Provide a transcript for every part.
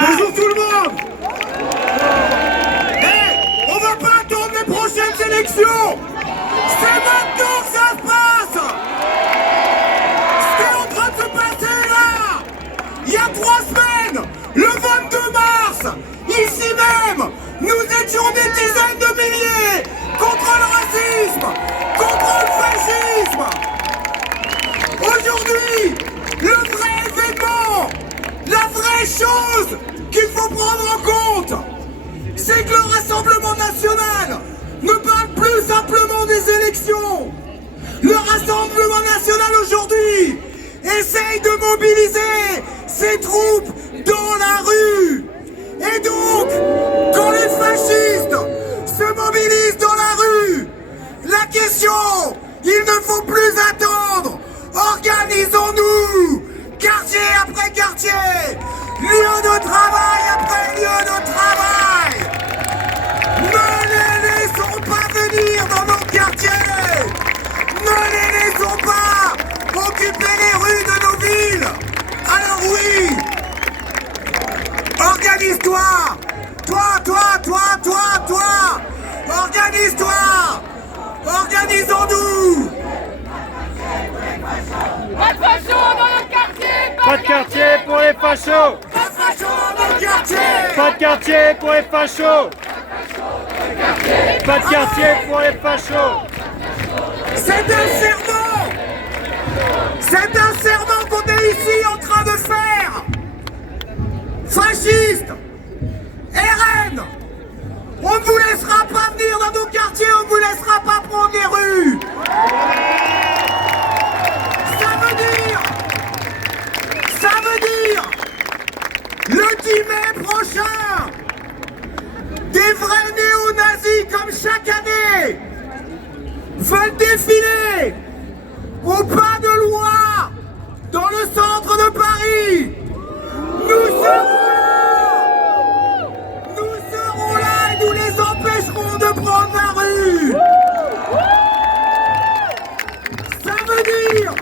Bonjour tout le monde. On va pas attendre les prochaines élections. C'est maintenant que ça se passe. Ce qui est en train de se passer là, il y a 3 semaines, le 22 mars, ici même, nous étions des dizaines de milliers contre le racisme, contre le fascisme. Aujourd'hui, le vrai événement, la vraie chose qu'il faut prendre en compte, c'est que le Rassemblement national ne parle plus simplement des élections. Le Rassemblement national aujourd'hui essaye de mobiliser ses troupes dans la rue. Et donc, quand les fascistes se mobilisent dans la rue, la question, il ne faut plus attendre. Organisons-nous, quartier après quartier, lieu de travail après lieu de travail. Ne les laissons pas venir dans nos quartiers. Ne les laissons pas occuper les rues de nos villes. Alors oui, organise-toi. Toi. Organise-toi. Organisons-nous. Pas de fachos dans le quartier. Pas de quartier pour les fachos. Pas de fachos dans le quartier. Pas de quartier pour les fachos. Pas de quartier pour les fachos. C'est un serment. C'est un serment qu'on est ici en train de faire. Fascistes, RN, on ne vous laissera pas venir dans nos quartiers, on ne vous laissera pas prendre les rues. Ça veut dire, le 10 mai prochain, des vrais néo-nazis comme chaque année veulent défiler au pas de loi dans le centre de Paris. Nous serons là et nous les empêcherons de prendre la rue. Ça veut dire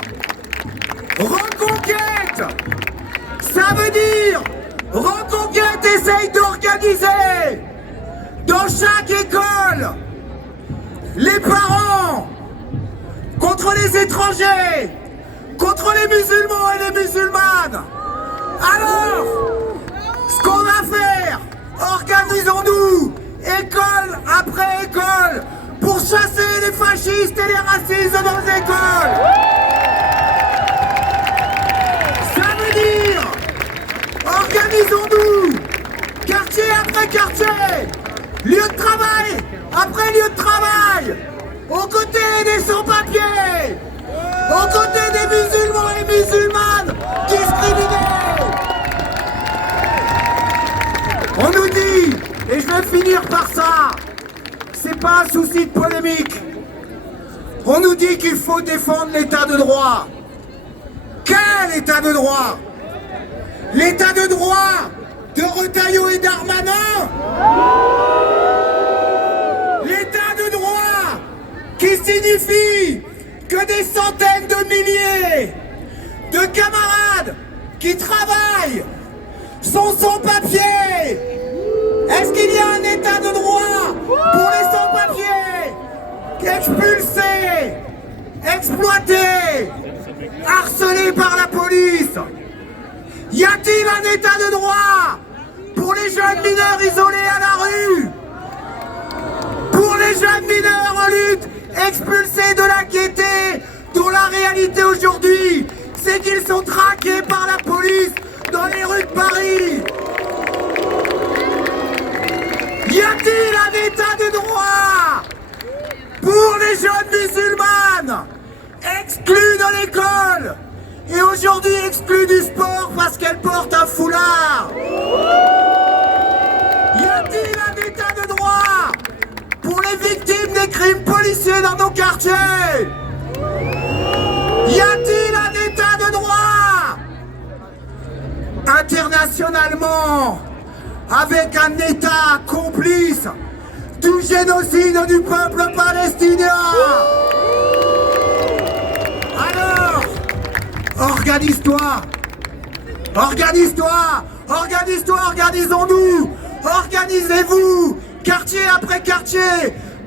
reconquête. Ça veut dire reconquête essaye d'organiser dans chaque école les parents contre les étrangers, contre les musulmans et les musulmanes. Alors, ce qu'on va faire, organisons-nous, école après école, pour chasser les fascistes et les racistes dans les écoles. Ça veut dire, organisons-nous, quartier après quartier, lieu de travail après lieu de travail, aux côtés des sans-papiers, aux côtés des musulmans et musulmanes discriminés. On nous dit, et je vais finir par ça, c'est pas un souci de polémique, on nous dit qu'il faut défendre l'état de droit. Quel état de droit? L'état de droit de Retailleau et Darmanin? L'état de droit qui signifie que des centaines de milliers de camarades qui travaillent sont sans papier. Est-ce qu'il y a un état de droit pour les sans-papiers expulsés, exploités, harcelés par la police? Y a-t-il un état de droit pour les jeunes mineurs isolés à la rue? Pour les jeunes mineurs en lutte, expulsés de la gaieté, dont la réalité aujourd'hui, c'est qu'ils sont traqués par la police dans les rues de Paris. Y a-t-il un état de droit pour les jeunes musulmanes, exclues de l'école et aujourd'hui exclues du sport parce qu'elles portent un foulard? Y a-t-il un état de droit pour les victimes des crimes policiers dans nos quartiers? Y a-t-il un état de droit internationalement avec un État complice du génocide du peuple palestinien? Alors, organise-toi, organise-toi, organise-toi organisons-nous, organisez-vous, quartier après quartier,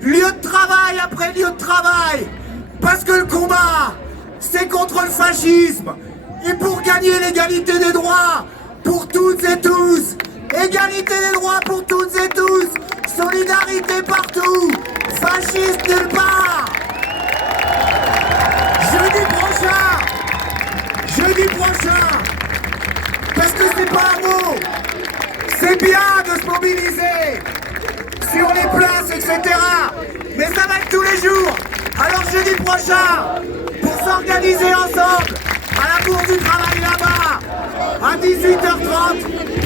lieu de travail après lieu de travail, parce que le combat, c'est contre le fascisme, et pour gagner l'égalité des droits pour toutes et tous, égalité des droits pour toutes et tous, solidarité partout, fascisme nulle part. Jeudi prochain, parce que c'est pas un mot, c'est bien de se mobiliser sur les places, etc. Mais ça va être tous les jours. Alors jeudi prochain, pour s'organiser ensemble, à la Bourse du Travail là-bas, à 18h30,